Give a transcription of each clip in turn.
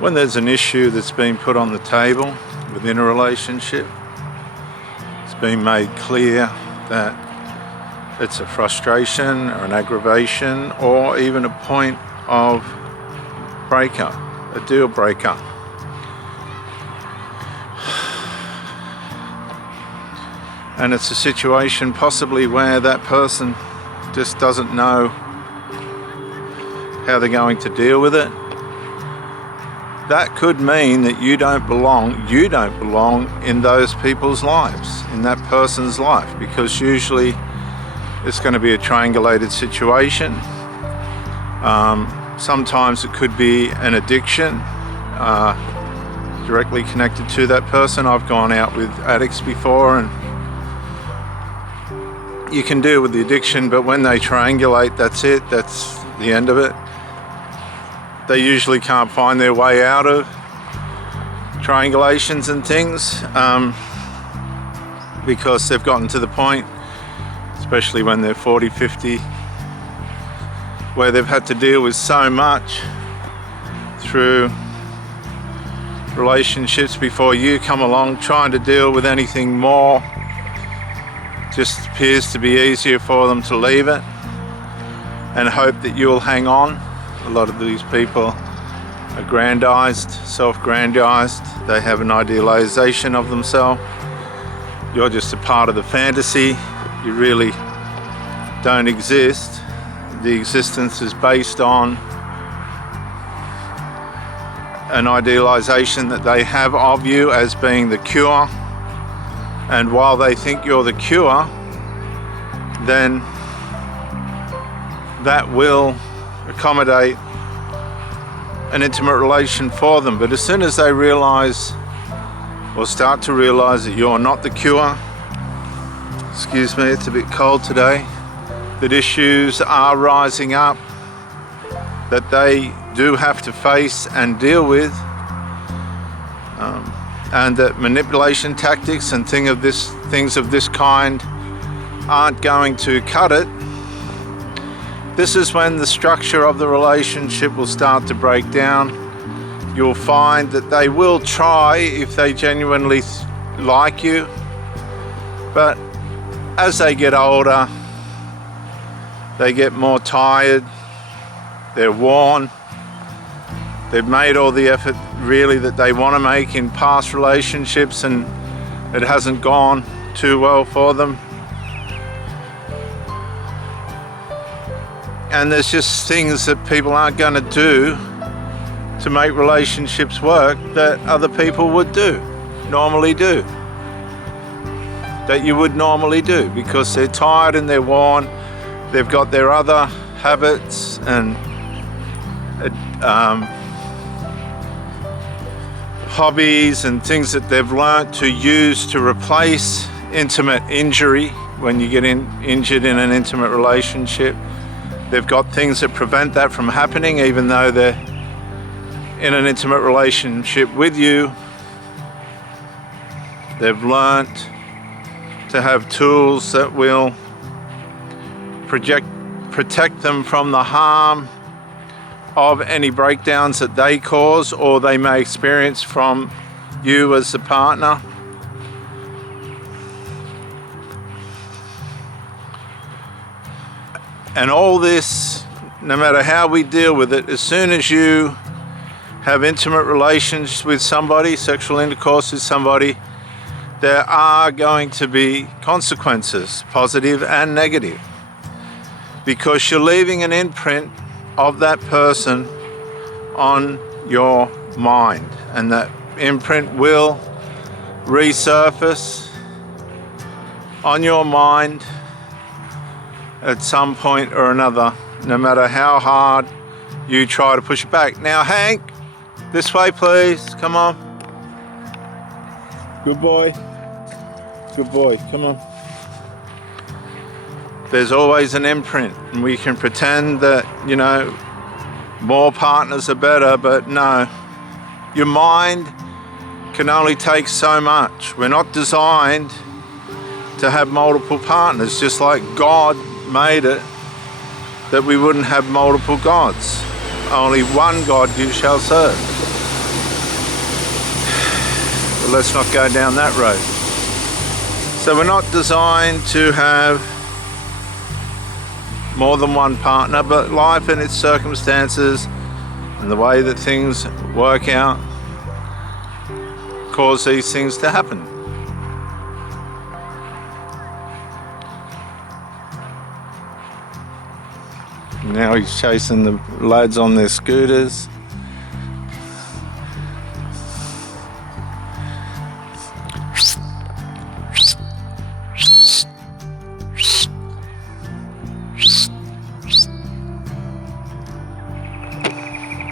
When there's an issue that's been put on the table within a relationship, it's been made clear that it's a frustration or an aggravation or even a point of breakup, a deal breaker. And it's a situation possibly where that person just doesn't know how they're going to deal with it. That could mean that you don't belong in those people's lives, in that person's life, because usually it's going to be a triangulated situation. Sometimes it could be an addiction directly connected to that person. I've gone out with addicts before, and you can deal with the addiction, but when they triangulate, that's it, that's the end of it. They usually can't find their way out of triangulations and things because they've gotten to the point, especially when they're 40, 50, where they've had to deal with so much through relationships before you come along. Trying to deal with anything more just appears to be easier for them to leave it and hope that you'll hang on. A lot of these people are grandized, self-grandized. They have an idealization of themselves. You're just a part of the fantasy. You really don't exist. The existence is based on an idealization that they have of you as being the cure. And while they think you're the cure, then that will accommodate an intimate relation for them. But as soon as they realize or start to realize that you're not the cure, excuse me, it's a bit cold today, that issues are rising up that they do have to face and deal with, and that manipulation tactics and things of this kind aren't going to cut it, this is when the structure of the relationship will start to break down. You'll find that they will try if they genuinely like you, but as they get older, they get more tired, they're worn, they've made all the effort really that they want to make in past relationships and it hasn't gone too well for them. And there's just things that people aren't going to do to make relationships work that other people would normally do, that you would normally do, because they're tired and they're worn. They've got their other habits and hobbies and things that they've learnt to use to replace intimate injury. When you get injured in an intimate relationship, they've got things that prevent that from happening, even though they're in an intimate relationship with you. They've learnt to have tools that will protect them from the harm of any breakdowns that they cause or they may experience from you as the partner. And all this, no matter how we deal with it, as soon as you have intimate relations with somebody, sexual intercourse with somebody, there are going to be consequences, positive and negative, because you're leaving an imprint of that person on your mind, and that imprint will resurface on your mind at some point or another, no matter how hard you try to push it back. Now, Hank, this way, please. Come on. Good boy. Good boy. Come on. There's always an imprint, and we can pretend that, more partners are better, but no. Your mind can only take so much. We're not designed to have multiple partners, just like God made it that we wouldn't have multiple gods. Only one God you shall serve. let's not go down that road. So we're not designed to have more than one partner, but life and its circumstances and the way that things work out cause these things to happen. Now he's chasing the lads on their scooters.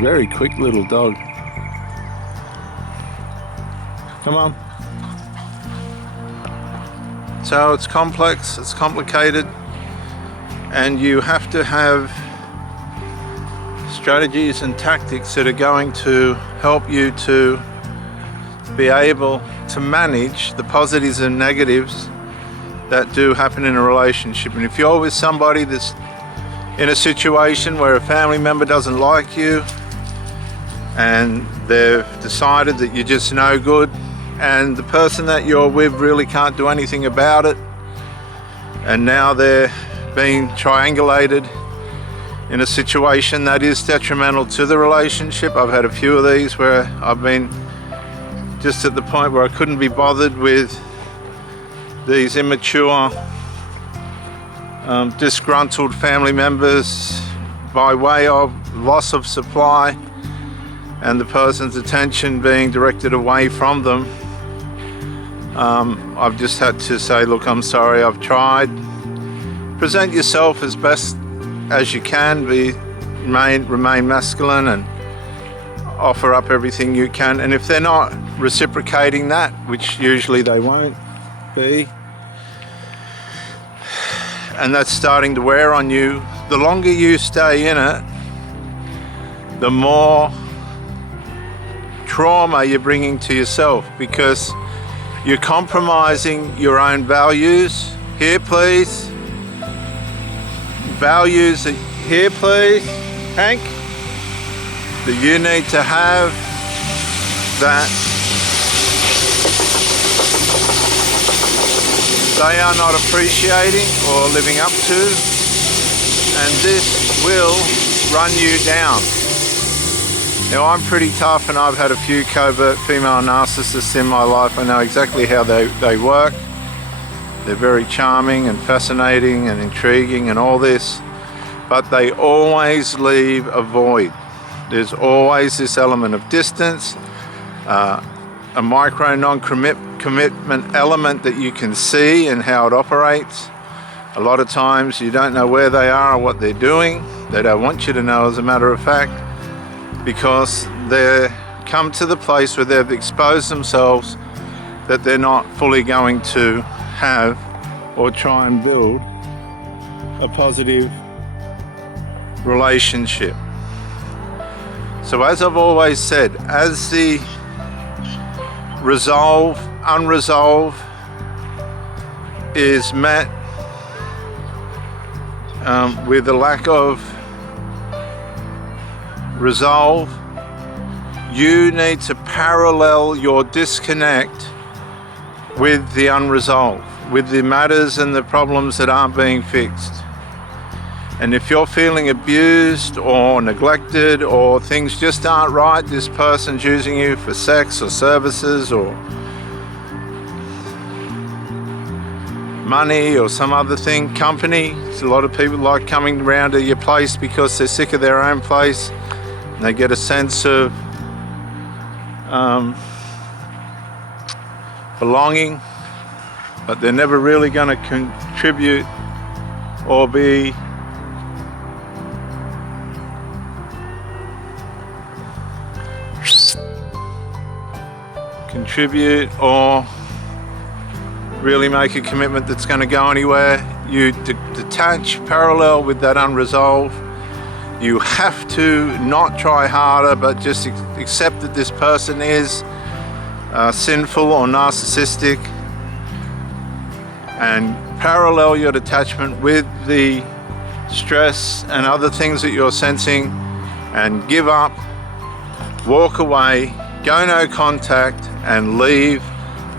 Very quick little dog. Come on. So it's complex, it's complicated, and you have to have strategies and tactics that are going to help you to be able to manage the positives and negatives that do happen in a relationship. And if you're with somebody that's in a situation where a family member doesn't like you and they've decided that you're just no good, and the person that you're with really can't do anything about it, and now they're being triangulated in a situation that is detrimental to the relationship. I've had a few of these where I've been just at the point where I couldn't be bothered with these immature, disgruntled family members by way of loss of supply and the person's attention being directed away from them. I've just had to say, look, I'm sorry, I've tried. Present yourself as best as you can, remain masculine and offer up everything you can. And if they're not reciprocating that, which usually they won't be, and that's starting to wear on you, the longer you stay in it, the more trauma you're bringing to yourself, because you're compromising your own values. Here, please. Values here, please, Hank, that you need to have, that they are not appreciating or living up to, and this will run you down. Now, I'm pretty tough, and I've had a few covert female narcissists in my life. I know exactly how they work. They're very charming and fascinating and intriguing and all this, but they always leave a void. There's always this element of distance, a micro non-commitment element that you can see and how it operates. A lot of times you don't know where they are or what they're doing. They don't want you to know, as a matter of fact, because they've come to the place where they've exposed themselves that they're not fully going to have or try and build a positive relationship. So as I've always said, as the unresolved is met with a lack of resolve, you need to parallel your disconnect with the unresolved, with the matters and the problems that aren't being fixed. And if you're feeling abused or neglected, or things just aren't right, this person's using you for sex or services or money or some other thing, company. There's a lot of people like coming around to your place because they're sick of their own place and they get a sense of belonging, but they're never really going to contribute or be or really make a commitment that's going to go anywhere. You detach parallel with that unresolved. You have to not try harder, but just accept that this person is sinful or narcissistic, and parallel your detachment with the stress and other things that you're sensing, and give up, walk away, go no contact, and leave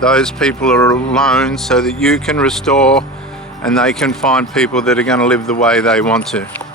those people are alone so that you can restore and they can find people that are going to live the way they want to.